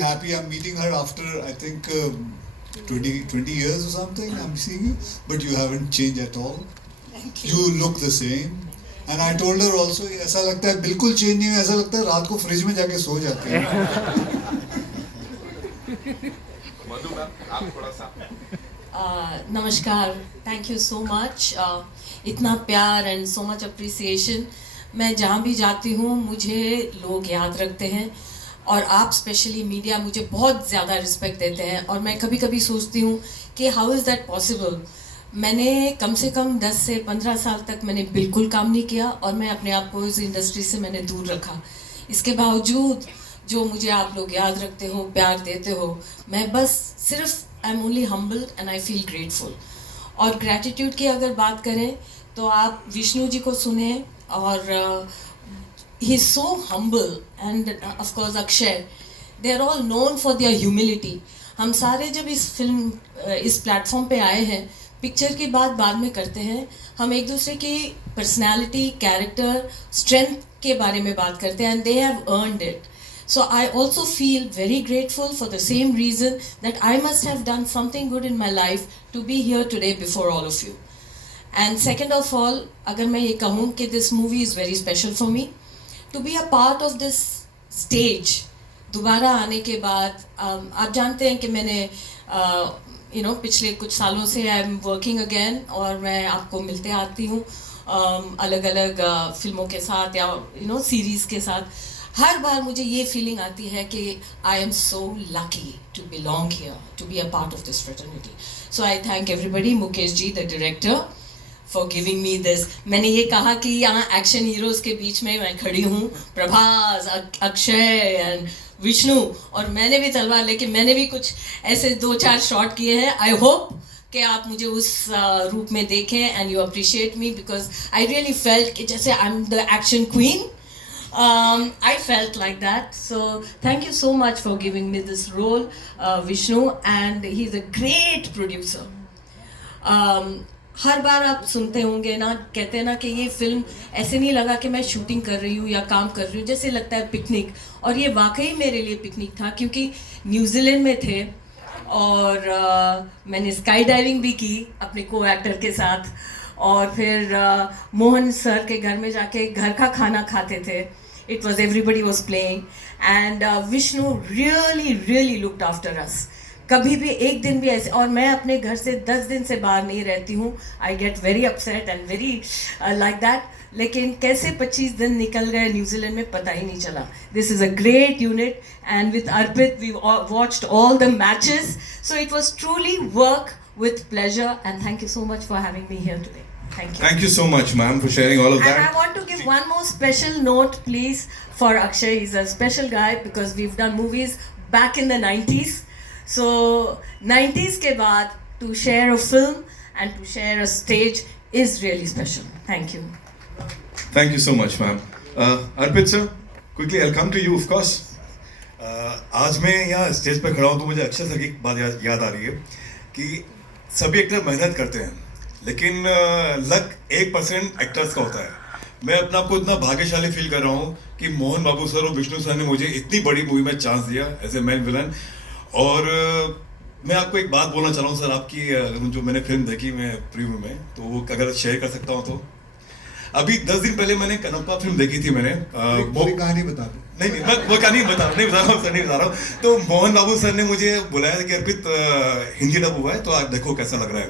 Happy I'm meeting her after I think 20 years or something. I'm seeing you, but you haven't changed at all. Thank You look the same. And I told her also ऐसा लगता है बिल्कुल change नहीं है, ऐसा लगता है रात को फ्रिज में जाके सो जाते हैं. मधु मैम आप थोड़ा सा नमस्कार. Thank you so much. इतना प्यार एंड सो मच अप्रिसिएशन. मैं जहाँ भी जाती हूँ मुझे लोग याद रखते हैं और आप स्पेशली मीडिया मुझे बहुत ज़्यादा रिस्पेक्ट देते हैं और मैं कभी कभी सोचती हूँ कि हाउ इज़ दैट पॉसिबल. मैंने कम से कम 10 से 15 साल तक मैंने बिल्कुल काम नहीं किया और मैं अपने आप को इस इंडस्ट्री से मैंने दूर रखा. इसके बावजूद जो मुझे आप लोग याद रखते हो, प्यार देते हो, मैं बस सिर्फ I am only humble and I feel grateful. और ग्रैटिट्यूड की अगर बात करें तो आप विष्णु जी को सुने और he is so humble and of course Akshay, they are all known for their humility. हम सारे जब इस फिल्म इस प्लेटफॉर्म पे आए हैं, पिक्चर की बात बाद में करते हैं, हम एक दूसरे की पर्सनालिटी, कैरेक्टर, स्ट्रेंथ के बारे में बात करते हैं and they have earned it. So I also feel very grateful for the same reason that I must have done something good in my life to be here today before all of you. And second of all, अगर मैं ये कहूँ कि this movie is very special for me, to be a part of this stage. दोबारा आने के बाद आप जानते हैं कि मैंने पिछले कुछ सालों से आई एम वर्किंग अगेन और मैं आपको मिलते आती हूँ अलग अलग फिल्मों के साथ या सीरीज़ के साथ. हर बार मुझे ये फीलिंग आती है कि I am so lucky to belong here, to be a part of this fraternity. So I thank everybody, Mukesh ji the director, for giving me this. मैंने ये कहा कि यहाँ एक्शन हीरोज़ के बीच में मैं खड़ी हूँ, प्रभास, अक्षय एंड विष्णु, और मैंने भी तलवार लेके मैंने भी कुछ ऐसे 2-4 शॉट किए हैं. आई होप कि आप मुझे उस रूप में देखें and you appreciate me because I really felt कि जैसे I am the action queen. I felt like that. So thank you so much for giving me this role, Vishnu, and he's a great producer. हर बार आप सुनते होंगे ना, कहते हैं ना कि ये फिल्म ऐसे नहीं लगा कि मैं शूटिंग कर रही हूँ या काम कर रही हूँ, जैसे लगता है पिकनिक. और ये वाकई मेरे लिए पिकनिक था क्योंकि न्यूजीलैंड में थे और मैंने स्काई डाइविंग भी की अपने को एक्टर के साथ और फिर मोहन सर के घर में जाके घर का खाना खाते थे. It was everybody was playing and Vishnu really looked after us. कभी भी एक दिन भी ऐसे, और मैं अपने घर से 10 दिन से बाहर नहीं रहती हूँ. I get very upset and very like that. लेकिन कैसे 25 दिन निकल गए न्यूजीलैंड में पता ही नहीं चला. This is a great unit and with Arpit we watched all the matches. So it was truly work with pleasure and thank you so much for having me here today. Thank you. Thank you so much ma'am for sharing all of that. And I want to give one more special note please for Akshay. He's a special guy because we've done movies back in the 90s. So 90s के बाद to share a film and to share a stage is really special. Thank you. Thank you so much ma'am. Arpit sir, quickly I'll come to you of course. आज मैं यहाँ stage पर खड़ा हूँ तो मुझे अक्षय सर की बात याद आ रही है कि सभी एक्टर मेहनत करते हैं लेकिन लक 1% एक्टर्स का होता है. मैं अपने आप को इतना भाग्यशाली फील कर रहा हूँ कि मोहन बाबू सर और विष्णु सर ने मुझे इतनी बड़ी मूवी में चांस दिया एज ए मेन विलन. और मैं आपको एक बात बोलना चाह रहा हूँ सर, आपकी जो मैंने फिल्म देखी मैं प्रीव्यू में, तो वो अगर शेयर कर सकता हूँ तो. अभी 10 दिन पहले मैंने कनप्पा फिल्म देखी थी मैंने. पूरी कहानी बता दो. नहीं मैं वो कहानी नहीं बता रहा हूँ सर, नहीं बता रहा हूँ. तो मोहन बाबू सर ने मुझे बुलाया कि अर्पित हिंदी डब हुआ है तो आप देखो कैसा लग रहा है.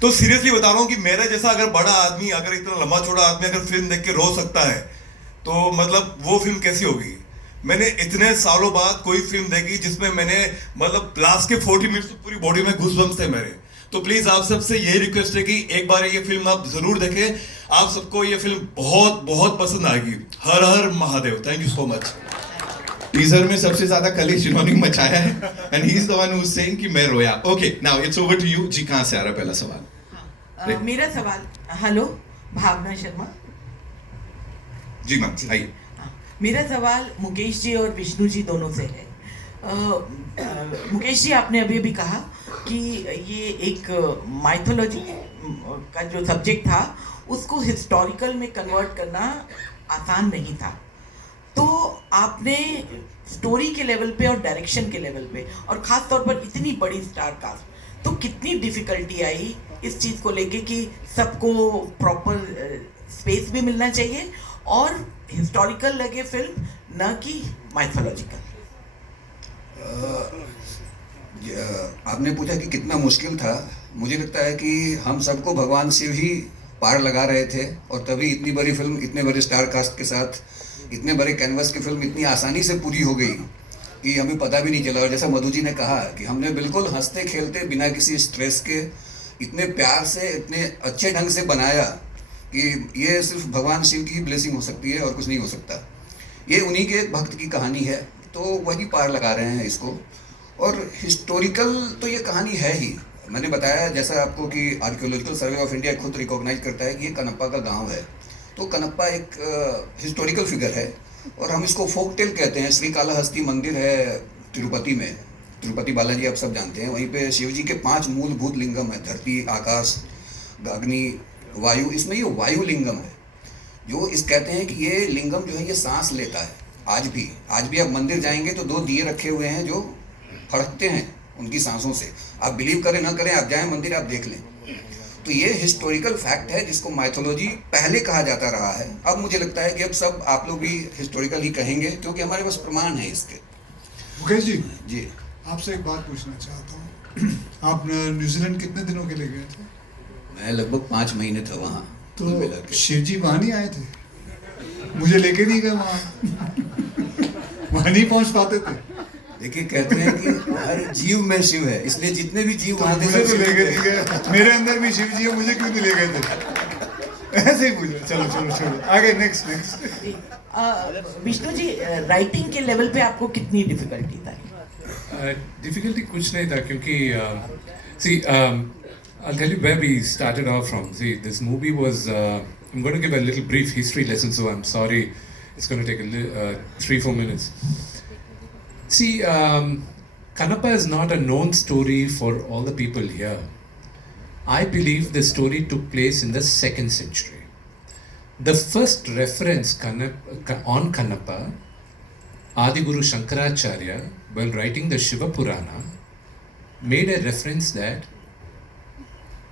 तो सीरियसली बता रहा हूँ कि मेरा जैसा अगर बड़ा आदमी, अगर इतना लंबा चौड़ा आदमी अगर फिल्म देख के रो सकता है तो मतलब वो फिल्म कैसी होगी. मैंने इतने सालों बाद कोई फिल्म देखी जिसमें मैंने मतलब लास्ट के 40 मिनट्स पूरी बॉडी में घुसबम्स थे मेरे. तो प्लीज आप सबसे यही रिक्वेस्ट है कि एक बार ये फिल्म आप जरूर देखें. आप सबको ये फिल्म बहुत बहुत पसंद आएगी. हर हर Mahadev. Thank you so much. Teaser में सबसे ज्यादा कलेश इन्होंने मचाया है and he is the one who is saying कि मैं रोया. Okay now it's over to you. जी कहां से आ रहा पहला सवाल? मेरा सवाल, हेलो भावना शर्मा जी मैम आइए. मेरा सवाल मुकेश जी और विष्णु जी दोनों से है. मुकेश जी आपने अभी भी कहा कि ये एक माइथोलॉजी का जो सब्जेक्ट था उसको हिस्टोरिकल में कन्वर्ट करना आसान नहीं था. तो आपने स्टोरी के लेवल पे और डायरेक्शन के लेवल पे और ख़ास तौर पर इतनी बड़ी स्टार कास्ट, तो कितनी डिफ़िकल्टी आई इस चीज़ को लेके कि सबको प्रॉपर स्पेस भी मिलना चाहिए और हिस्टोरिकल लगे फिल्म, न कि माइथोलॉजिकल? आपने पूछा कि कितना मुश्किल था। मुझे लगता है कि हम सबको भगवान शिव ही पार लगा रहे थे और तभी इतनी बड़ी फिल्म, इतने बड़े स्टार कास्ट के साथ, इतने बड़े कैनवस की फिल्म इतनी आसानी से पूरी हो गई कि हमें पता भी नहीं चला। और जैसा मधु जी ने कहा कि हमने बिल्कुल हंसते खेलते बिना किसी स्ट्रेस के इतने प्यार से, इतने अच्छे ढंग से बनाया कि ये सिर्फ भगवान शिव की ही ब्लेसिंग हो सकती है और कुछ नहीं हो सकता। ये उन्हीं के एक भक्त की कहानी है, तो वही पार लगा रहे हैं इसको। और हिस्टोरिकल तो ये कहानी है ही। मैंने बताया जैसा आपको कि आर्कियोलॉजिकल सर्वे ऑफ इंडिया खुद रिकॉग्नाइज करता है कि ये कनप्पा का गांव है, तो कनप्पा एक हिस्टोरिकल फिगर है और हम इसको फोक टेल कहते हैं। श्री कालाहस्ती मंदिर है तिरुपति में, तिरुपति बालाजी आप सब जानते हैं। वहीं पे शिव जी के 5 मूलभूत लिंगम है, धरती, आकाश, अग्नि, वायु। इसमें ये वायु लिंगम है जो इस कहते हैं कि ये लिंगम जो है ये सांस लेता है। आज भी आप मंदिर जाएंगे तो 2 दिए रखे हुए हैं जो फड़कते हैं उनकी सांसों से। आप बिलीव करें ना करें, आप जाएं मंदिर, आप देख लें। तो ये हिस्टोरिकल फैक्ट है जिसको माइथोलॉजी पहले कहा जाता रहा है। अब मुझे लगता है कि अब सब आप लोग भी हिस्टोरिकल ही कहेंगे क्योंकि हमारे पास प्रमाण है इसके। मुकेश जी, जी आपसे एक बात पूछना चाहता हूँ। आप न्यूजीलैंड कितने दिनों के लिए गए थे? मैं लगभग 5 महीने था वहाँ। तो शिव जी वहाँ नहीं आए थे? मुझे लेके नहीं गए वहाँ। वहाँ नहीं पहुँच पाते थे। देखिए, कहते हैं कि हर जीव में शिव है, इसलिए जितने भी जीव वहाँ थे मुझे तो सब ले शिव गए थे। नहीं गए। मेरे अंदर भी शिव जी है, मुझे क्यों नहीं ले गए थे? ऐसे ही पूछ रहे। चलो छोड़ो, आगे नेक्स्ट। विष्णु जी, राइटिंग के लेवल पे आपको कितनी डिफिकल्टी था? डिफिकल्टी कुछ नहीं था क्योंकि see I'll tell you where we started off from. See, this movie was I'm going to give a little brief history lesson, so I'm sorry it's going to take a 3-4 minutes. See, Kanappa is not a known story for all the people here. I believe the story took place in the 2nd century. The first reference on Kanappa, Adi Guru Shankaracharya, while writing the Shiva Purana, made a reference that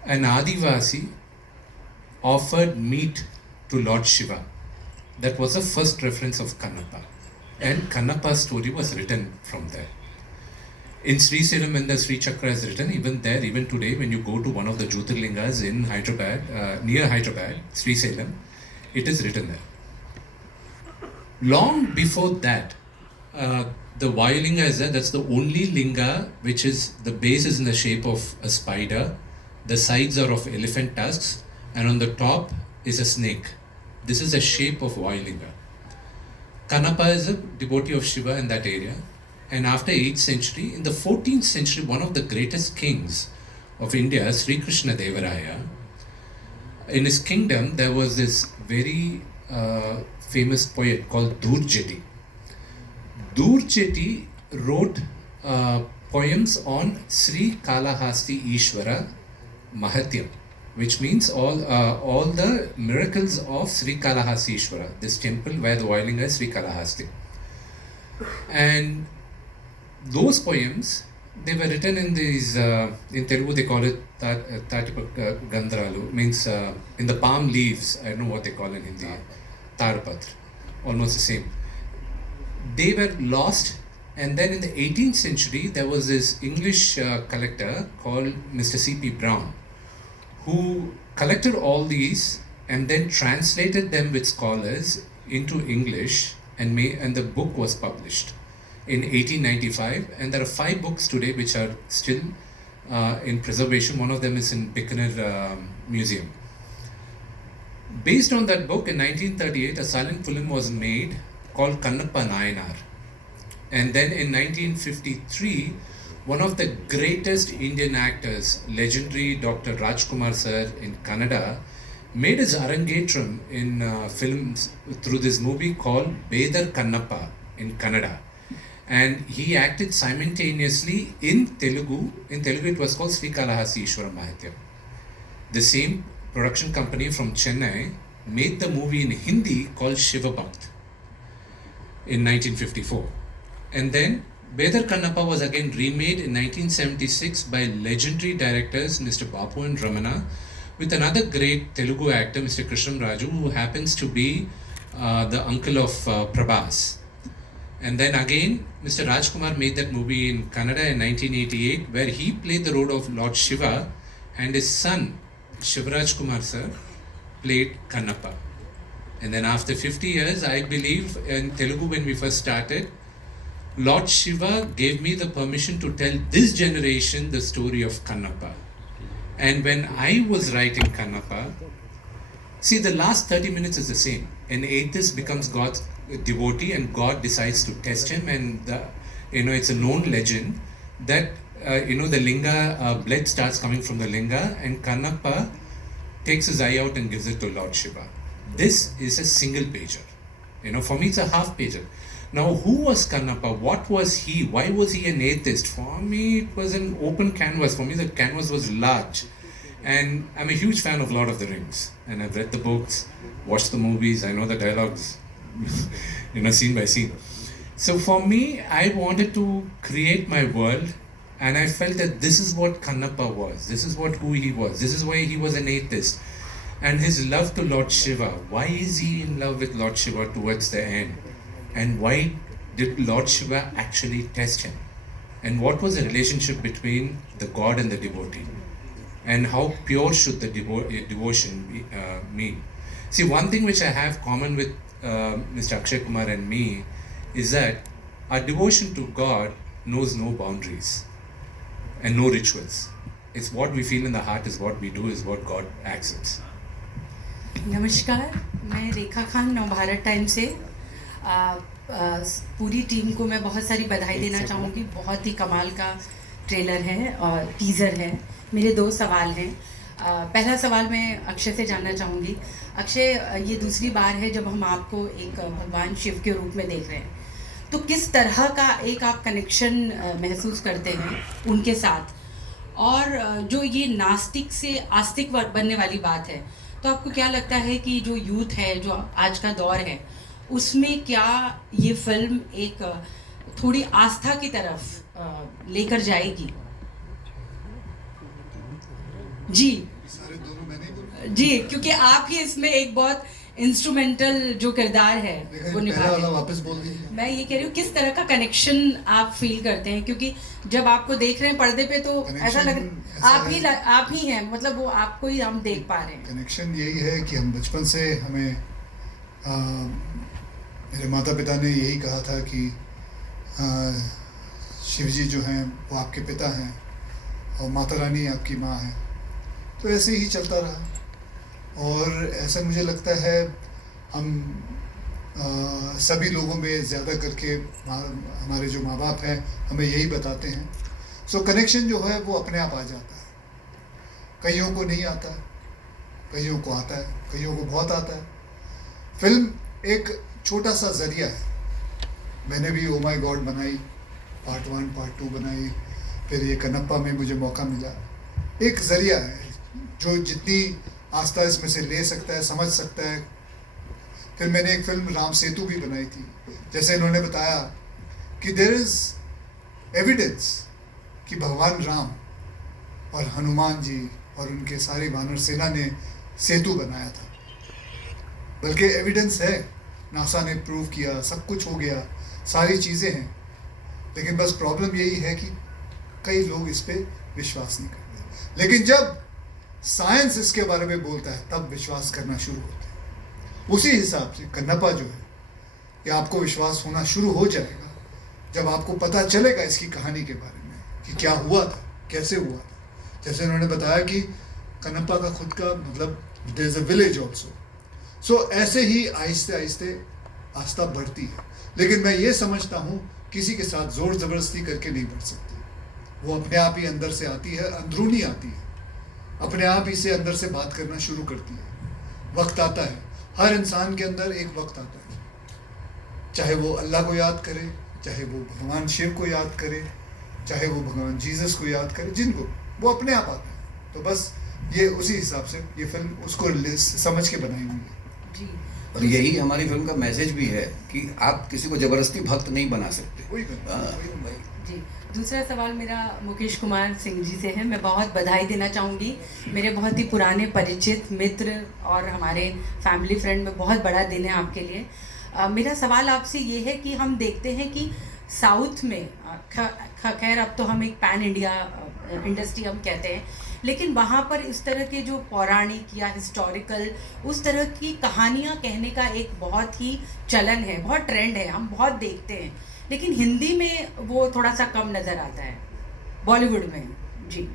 an Adivasi offered meat to Lord Shiva. That was the first reference of Kanappa. And Kanappa's story was written from there. In Sri Selam, when the Sri Chakra is written, even there, even today, when you go to one of the Jyotirlingas in Hyderabad, near Hyderabad, Sri Selam, it is written there. Long before that, the Vayulinga is there. That's the only linga which is, the base is in the shape of a spider, the sides are of elephant tusks, and on the top is a snake. This is the shape of Vayulinga. Kanappa is a devotee of Shiva in that area. And after 8th century, in the 14th century, one of the greatest kings of India, Sri Krishna Devaraya, in his kingdom, there was this very famous poet called Durjeti. Durjeti wrote poems on Sri Kalahasti Ishvara Mahatyam, which means all the miracles of Sri Kalahasti Ishvara, this temple where the Vayulinga is Sri Kalahasti. And those poems, they were written in these, in Telugu they call it Tatipa Gandralu, means in the palm leaves, I don't know what they call in Hindi, Tarpatra, almost the same. They were lost, and then in the 18th century there was this English collector called Mr. C.P. Brown, who collected all these and then translated them with scholars into English, and the book was published in 1895. And there are 5 books today which are still in preservation. One of them is in Bikaner Museum. Based on that book, in 1938, a silent film was made called Kannappa Nayanar. And then in 1953, one of the greatest Indian actors, legendary Dr. Rajkumar sir in Kannada, made his arangetram in films through this movie called Bedar Kannappa in Kannada. And he acted simultaneously in Telugu. In Telugu it was called Sri Kalahasti Ishvara Mahatyam. The same production company from Chennai made the movie in Hindi called Shiva Bhakt. in 1954. And then Bedar Kannappa was again remade in 1976 by legendary directors Mr. Bapu and Ramana, with another great Telugu actor, Mr. Krishnam Raju, who happens to be the uncle of Prabhas. And then again, Mr. Rajkumar made that movie in Kannada in 1988, where he played the role of Lord Shiva, and his son, Shivraj Kumar sir, played Kannappa. And then after 50 years, I believe in Telugu when we first started, Lord Shiva gave me the permission to tell this generation the story of Kannappa. And when I was writing Kannappa, see, the last 30 minutes is the same. An atheist becomes God's devotee and God decides to test him, and it's a known legend that the linga, blood starts coming from the linga, and Kannappa takes his eye out and gives it to Lord Shiva. This is a single pager. For me it's a half pager. Now, who was Kannappa? What was he? Why was he an atheist? For me, it was an open canvas. For me, the canvas was large. And I'm a huge fan of Lord of the Rings. And I've read the books, watched the movies, I know the dialogues, scene by scene. So for me, I wanted to create my world, and I felt that this is what Kannappa was. This is who he was. This is why he was an atheist. And his love to Lord Shiva. Why is he in love with Lord Shiva towards the end? And why did Lord Shiva actually test him? And what was the relationship between the god and the devotee? And how pure should the devotion mean? See, one thing which I have common with Mr. Akshay Kumar and me is that our devotion to God knows no boundaries and no rituals. It's what we feel in the heart is what we do, is what God accepts. नमस्कार, मैं रेखा Khan Navbharat time से पूरी team को मैं बहुत सारी बधाई देना चाहूँगी। बहुत ही कमाल का ट्रेलर है और टीज़र है। मेरे 2 सवाल हैं। पहला सवाल मैं अक्षय से जानना चाहूँगी। अक्षय, ये दूसरी बार है जब हम आपको एक भगवान शिव के रूप में देख रहे हैं, तो किस तरह का एक आप कनेक्शन महसूस करते हैं उनके साथ? और जो ये नास्तिक से आस्तिक बनने वाली बात है, तो आपको क्या लगता है कि जो यूथ है, जो आज का दौर है, उसमें क्या ये फिल्म एक थोड़ी आस्था की तरफ लेकर जाएगी? जी सारे दोनों मैंने ही बोला। जी, क्योंकि आप ही इसमें एक बहुत इंस्ट्रूमेंटल जो किरदार है वो निभा रहे हैं। वापस बोल दीजिए। मैं ये कह रही हूँ, किस तरह का कनेक्शन आप फील करते हैं? क्योंकि जब आपको देख रहे हैं पर्दे पे तो ऐसा लग आप ही हैं, मतलब वो आपको ही हम देख पा रहे हैं। कनेक्शन यही है कि हम बचपन से हमें मेरे माता पिता ने यही कहा था कि शिव जी जो हैं वो आपके पिता हैं और माता रानी आपकी माँ है। तो ऐसे ही चलता रहा और ऐसा मुझे लगता है हम सभी लोगों में ज़्यादा करके हमारे जो माँ बाप हैं हमें यही बताते हैं। सो कनेक्शन जो है वो अपने आप आ जाता है। कईयों को नहीं आता, कईयों को आता है, कईयों को बहुत आता है। फिल्म एक छोटा सा ज़रिया है। मैंने भी ओ माय गॉड बनाई, पार्ट 1 पार्ट 2 बनाई, फिर ये कन्नप्पा में मुझे मौका मिला। एक ज़रिया है जो जितनी आस्था इसमें से ले सकता है, समझ सकता है। फिर मैंने एक फिल्म राम सेतु भी बनाई थी, जैसे इन्होंने बताया कि देयर इज़ एविडेंस कि भगवान राम और हनुमान जी और उनके सारी वानर सेना ने सेतु बनाया था। बल्कि एविडेंस है, नासा ने प्रूव किया, सब कुछ हो गया, सारी चीज़ें हैं। लेकिन बस प्रॉब्लम यही है कि कई लोग इस पर विश्वास नहीं करते। लेकिन जब साइंस इसके बारे में बोलता है तब विश्वास करना शुरू होता है। उसी हिसाब से कन्नप्पा जो है कि आपको विश्वास होना शुरू हो जाएगा जब आपको पता चलेगा इसकी कहानी के बारे में कि क्या हुआ था, कैसे हुआ था। जैसे उन्होंने बताया कि कन्नप्पा का खुद का मतलब there is a village also. So ऐसे ही आहिस्ते आहिस्ते आस्था बढ़ती है। लेकिन मैं ये समझता हूँ किसी के साथ ज़ोर ज़बरदस्ती करके नहीं बढ़ सकती। वो अपने आप ही अंदर से आती है, अंदरूनी आती है, अपने आप ही से अंदर से बात करना शुरू करती है। वक्त आता है, हर इंसान के अंदर एक वक्त आता है, चाहे वो अल्लाह को याद करे, चाहे वो भगवान शिव को याद करे, चाहे वो भगवान जीसस को याद करे, जिनको वो अपने आप आता है। तो बस ये उसी हिसाब से ये फिल्म उसको समझ के बनाई हुई है। जी, और यही हमारी फिल्म का मैसेज भी है कि आप किसी को जबरदस्ती भक्त नहीं बना सकते। जी, दूसरा सवाल मेरा मुकेश कुमार सिंह जी से है। मैं बहुत बधाई देना चाहूँगी, मेरे बहुत ही पुराने परिचित मित्र और हमारे फैमिली फ्रेंड में बहुत बड़ा दिन है आपके लिए। मेरा सवाल आपसे ये है कि हम देखते हैं कि साउथ में खैर अब तो हम एक पैन इंडिया इंडस्ट्री हम कहते हैं, लेकिन वहाँ पर इस तरह के जो पौराणिक या हिस्टोरिकल उस तरह की कहानियाँ कहने का एक बहुत ही चलन है, बहुत ट्रेंड है, हम बहुत देखते हैं, लेकिन हिंदी में वो थोड़ा सा कम नज़र आता है, बॉलीवुड में। जी,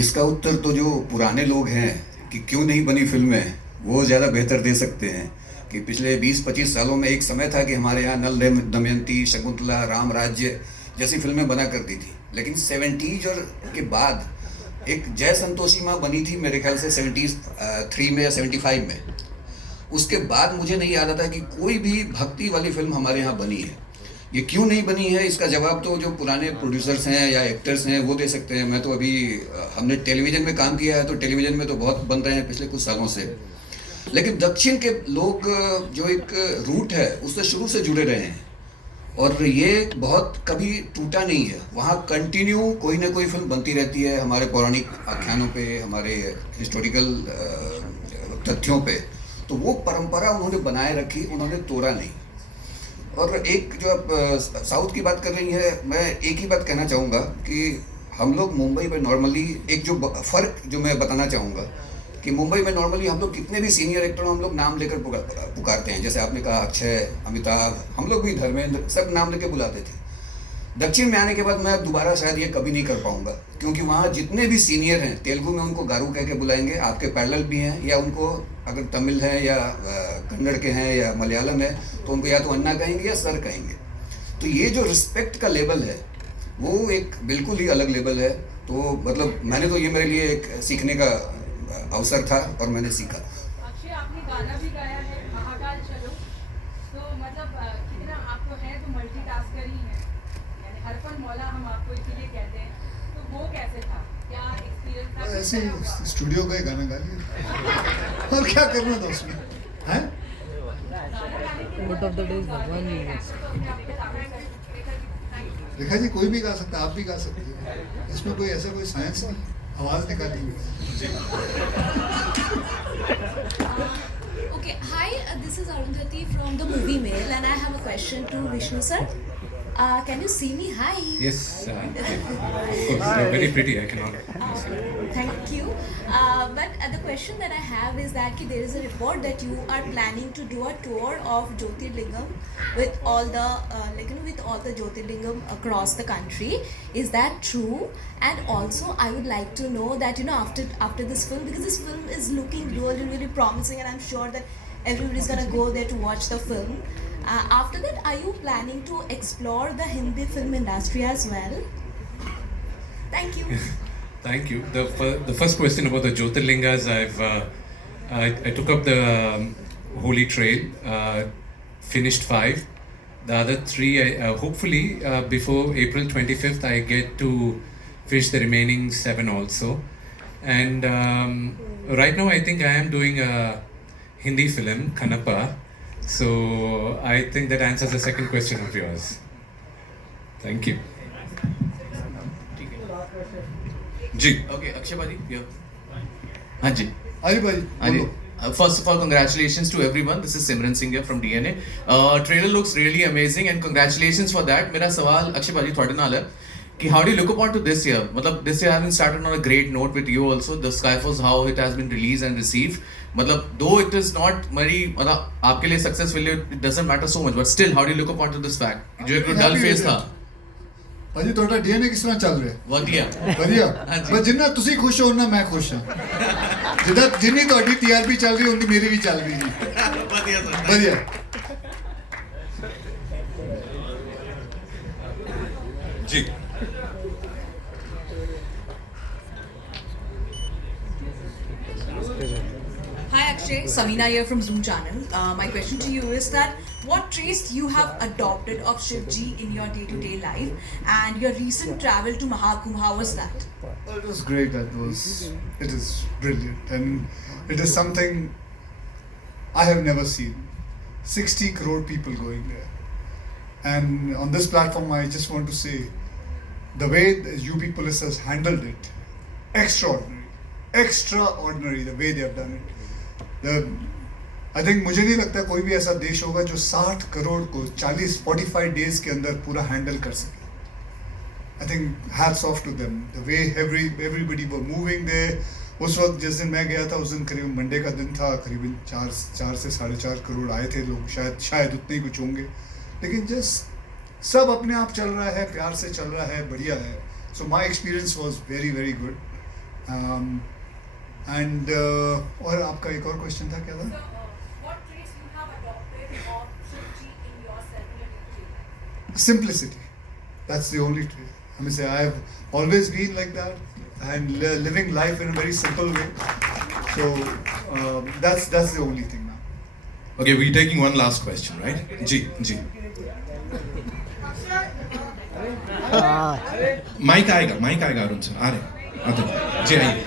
इसका उत्तर तो जो पुराने लोग हैं कि क्यों नहीं बनी फिल्में, वो ज़्यादा बेहतर दे सकते हैं। कि पिछले 20-25 सालों में एक समय था कि हमारे यहाँ नल दमयंती, शकुंतला, राम राज्य जैसी फिल्में बना करती थी, लेकिन 70s और के बाद एक जय संतोषी माँ बनी थी मेरे ख्याल से 73 में या 75 में। उसके बाद मुझे नहीं याद आता कि कोई भी भक्ति वाली फिल्म हमारे यहाँ बनी है। ये क्यों नहीं बनी है, इसका जवाब तो जो पुराने प्रोड्यूसर्स हैं या एक्टर्स हैं वो दे सकते हैं। मैं तो अभी हमने टेलीविज़न में काम किया है, तो टेलीविज़न में तो बहुत बन रहे हैं पिछले कुछ सालों से, लेकिन दक्षिण के लोग जो एक रूट है उससे शुरू से जुड़े रहे हैं और ये बहुत कभी टूटा नहीं है। वहाँ कंटिन्यू कोई ना कोई फिल्म बनती रहती है हमारे पौराणिक आख्यानों पे, हमारे हिस्टोरिकल तथ्यों पे। तो वो परंपरा उन्होंने बनाए रखी, उन्होंने तोड़ा नहीं। और एक जो आप साउथ की बात कर रही है, मैं एक ही बात कहना चाहूँगा कि हम लोग मुंबई में नॉर्मली एक जो फ़र्क जो मैं बताना चाहूँगा कि मुंबई में नॉर्मली हम लोग कितने भी सीनियर एक्टरों हम लोग नाम लेकर पुकारते हैं। जैसे आपने कहा अक्षय, अमिताभ, हम लोग भी धर्मेंद्र, सब नाम लेकर बुलाते थे। दक्षिण में आने के बाद मैं दोबारा शायद ये कभी नहीं कर पाऊँगा, क्योंकि वहाँ जितने भी सीनियर हैं तेलुगु में उनको गारू कह के बुलाएंगे, आपके पैरेलल भी हैं, या उनको अगर तमिल है या कन्नड़ के हैं या मलयालम है तो उनको या तो अन्ना कहेंगे या सर कहेंगे। तो ये जो रिस्पेक्ट का लेवल है वो एक बिल्कुल ही अलग लेवल है। तो मतलब मैंने तो ये मेरे लिए एक सीखने का अवसर था और मैंने सीखा। अक्षय, आपने गाना भी गाया है महाकाल चलो, तो मतलब कितना आपको है तो मल्टीटास्कर ही है, यानी हर पल मौला हम आपको इसीलिए कहते हैं, तो वो कैसे था, क्या एक्सपीरियंस था? ऐसे स्टूडियो का ही गाना गा लिया और क्या करना था उसमें, हैं? रेखा जी कोई भी गा सकता है, आप भी गा सकते हो, इसमें कोई ऐसा कोई साइंस नहीं, आवाज़ निकाली। Okay, hi, this is Arundhati from the Movie Mail and I have a question to Vishnu sir. Can you see me? Hi. Yes, of course, you're very pretty. I cannot. Thank you. But the question that I have is that there is a report that you are planning to do a tour of Jyotirlingam with all the with all the Jyotirlingam across the country. Is that true? And also, I would like to know that after this film, because this film is looking really promising, and I'm sure that everybody's gonna go there to watch the film. After that, are you planning to explore the Hindi film industry as well? Thank you. Thank you. The first question about the Jyotirlingas, I took up the Holy Trail, finished 5. The other 3, hopefully before April 25th, I get to finish the remaining 7 also. And right now, I think I am doing a Hindi film, Kanapa. So I think that answers the second question of yours. Thank you. Ji, Okay, Akshay Bhai, yeah. हाँ जी, अरे भाई हाँ जी. बोलो। First of all, congratulations to everyone. This is Simran Singh here from DNA. Trailer looks really amazing and congratulations for that. मेरा सवाल अक्षय भाजी थोड़े नाल है कि how do you look upon to this year? मतलब this year having started on a great note with you also. The Skyfalls, how it has been released and received. मतलब though it is not very मतलब आपके लिए successful, it doesn't matter so much. But still, how do you look upon to this fact? जो एक dull phase था. ਭਾਜੀ ਤੁਹਾਡਾ DNA ਕਿਸ ਤਰ੍ਹਾਂ ਚੱਲ ਰਿਹਾ? ਵਧੀਆ. ਵਧੀਆ। ਹਾਂਜੀ। ਬਸ ਜਿੰਨਾ ਤੁਸੀਂ ਖੁਸ਼ ਹੋ ਉਹਨਾਂ ਮੈਂ ਖੁਸ਼ ਹਾਂ। ਜਿੱਦਾਂ ਜਿੰਨੀ ਤੁਹਾਡੀ ਟੀਆਰਪੀ ਚੱਲ ਰਹੀ ਉਨੀ ਮੇਰੀ ਵੀ ਚੱਲ ਰਹੀ ਹੈ। ਵਧੀਆ ਸਰ. ਵਧੀਆ। जी, Hi Akshay, Samina here from Zoom channel. My question to you is that what traits you have adopted of Shivji in your day-to-day life, and your recent travel to Mahakumbh, how was that? Well, it was great. It is brilliant, and it is something I have never seen 60 crore people going there. And on this platform, I just want to say, the way the UP police has handled it, extraordinary the way they have done it. I think मुझे नहीं लगता कोई भी ऐसा देश होगा जो 60 करोड़ को 45 days के अंदर पूरा हैंडल कर सके. I think hats off to them. The way everybody were moving there. उस वक्त जिस दिन मैं गया था उस दिन करीबन मंडे का दिन था, करीबन 4 से 4.5 करोड़ आए थे लोग, शायद उतने ही कुछ होंगे, लेकिन जस्ट सब अपने आप चल रहा है, प्यार से चल रहा है, बढ़िया है. So my experience was very good. And और आपका एक और क्वेश्चन था, क्या था? Simplicity. That's the only trait. I mean, I have always been like that and living life in a very simple way. So that's the only thing now. Okay, we're taking one last question, right? Ji. Mic आएगा Arun sir, आ रहे आते जी, आइए.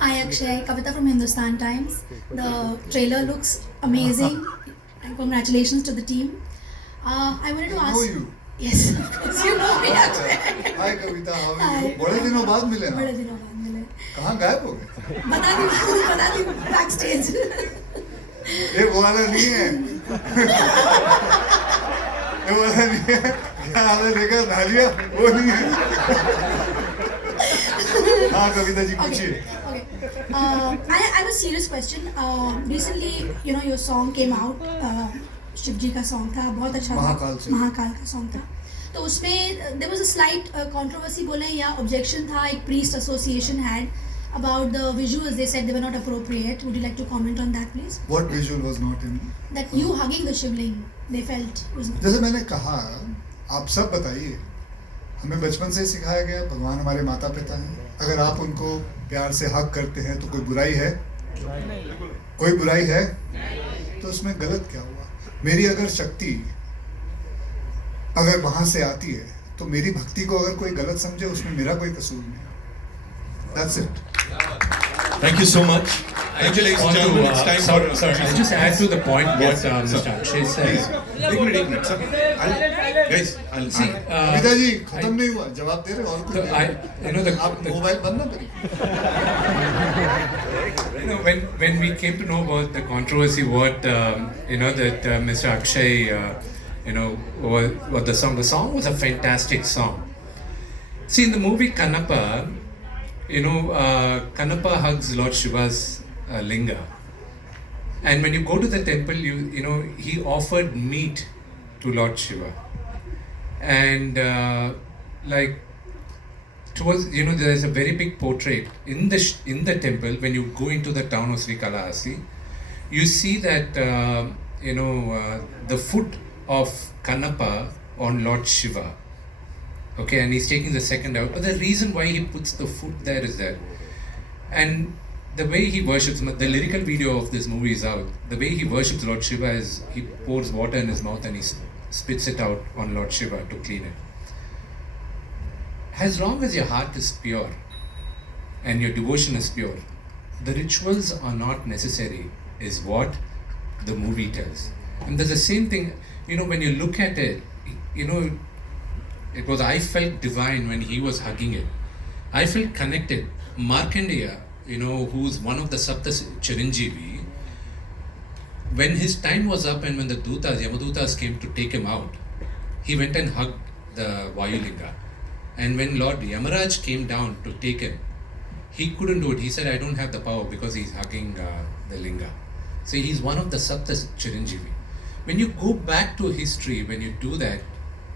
Hi Akshay, Kavita from Hindustan Times. The trailer looks amazing and congratulations to the team. I wanted to ask. I know you. Yes, of course you know me Akshay. Hi Kavita, how are you? बड़े दिनों बाद मिले ना. बड़े दिनों बाद मिले. कहाँ गायब हो गए? बता दी backstage. ये वो वाला नहीं है. ये वाला नहीं है. क्या हाल है देखा नालिया? वो नहीं है. हाँ कविता जी पूछिए. I have a serious question. Recently, your song came out. Shiv जी का सॉन्ग था, बहुत अच्छा था, महाकाल का सॉन्ग था. तो उसमें there was a slight controversy बोले या objection था, एक priest association had about the visuals. They said they were not appropriate. Would you like to comment on that, please? What visual was not in? That you hugging the shivling, they felt was not. जैसे मैंने कहा, आप सब बताइए, हमें बचपन से सिखाया गया भगवान हमारे माता पिता हैं. अगर आप उनको प्यार से हक करते हैं तो कोई बुराई है? कोई बुराई है? तो उसमें गलत क्या हुआ? मेरी अगर शक्ति अगर वहां से आती है तो मेरी भक्ति को अगर कोई गलत समझे उसमें मेरा कोई कसूर नहीं. That's it. Thank you so much. Actually, ladies and gentlemen, it's time for. Sorry, I'll just add to the point what Mr. Akshay said. एक minute sir. Guys, I'll see. Kavita ji खत्म नहीं हुआ, जवाब दे रहे और कुछ. आप मोबाइल बंद ना करिए. When we came to know about the controversy, what that Mr. Akshay, what the song was a fantastic song. See, in the movie Kannappa, Kannappa hugs Lord Shiva's linga, and when you go to the temple, he offered meat to Lord Shiva, and there's a very big portrait in the temple. When you go into the town of Srikalahasti, you see that the foot of Kannappa on Lord Shiva. Okay, and he's taking the second out. But the reason why he puts the foot there is that, and the way he worships, the lyrical video of this movie is out. The way he worships Lord Shiva is he pours water in his mouth and he spits it out on Lord Shiva to clean it. As long as your heart is pure and your devotion is pure, the rituals are not necessary, is what the movie tells. And there's the same thing, when you look at it, I felt divine when he was hugging it. I felt connected. Markandeya, who's one of the Sapta Chiranjeevi, when his time was up and when the Yamadutas came to take him out, he went and hugged the Vayulinga. And when Lord Yamaraj came down to take him, he couldn't do it. He said, I don't have the power because he's hugging the linga. So he's one of the Sapta Chiranjeevi. When you go back to history, when you do that,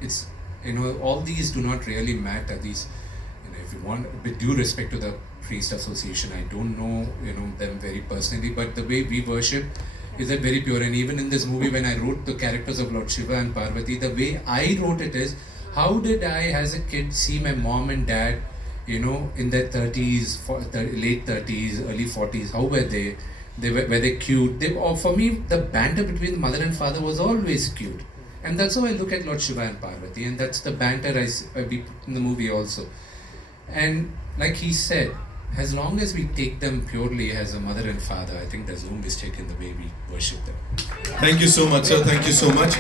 it's, all these do not really matter. These, if you want, with due respect to the priest association, I don't know, them very personally, but the way we worship is that very pure. And even in this movie, when I wrote the characters of Lord Shiva and Parvati, the way I wrote it is, how did I, as a kid, see my mom and dad, in their 30s, late 30s, early 40s, how were they? were they cute? Or for me, the banter between the mother and father was always cute, and that's how I look at Lord Shiva and Parvati, and that's the banter I in the movie also. And like he said, as long as we take them purely as a mother and father, I think there's no mistake in the way we worship them. Thank you so much, sir. Thank you so much.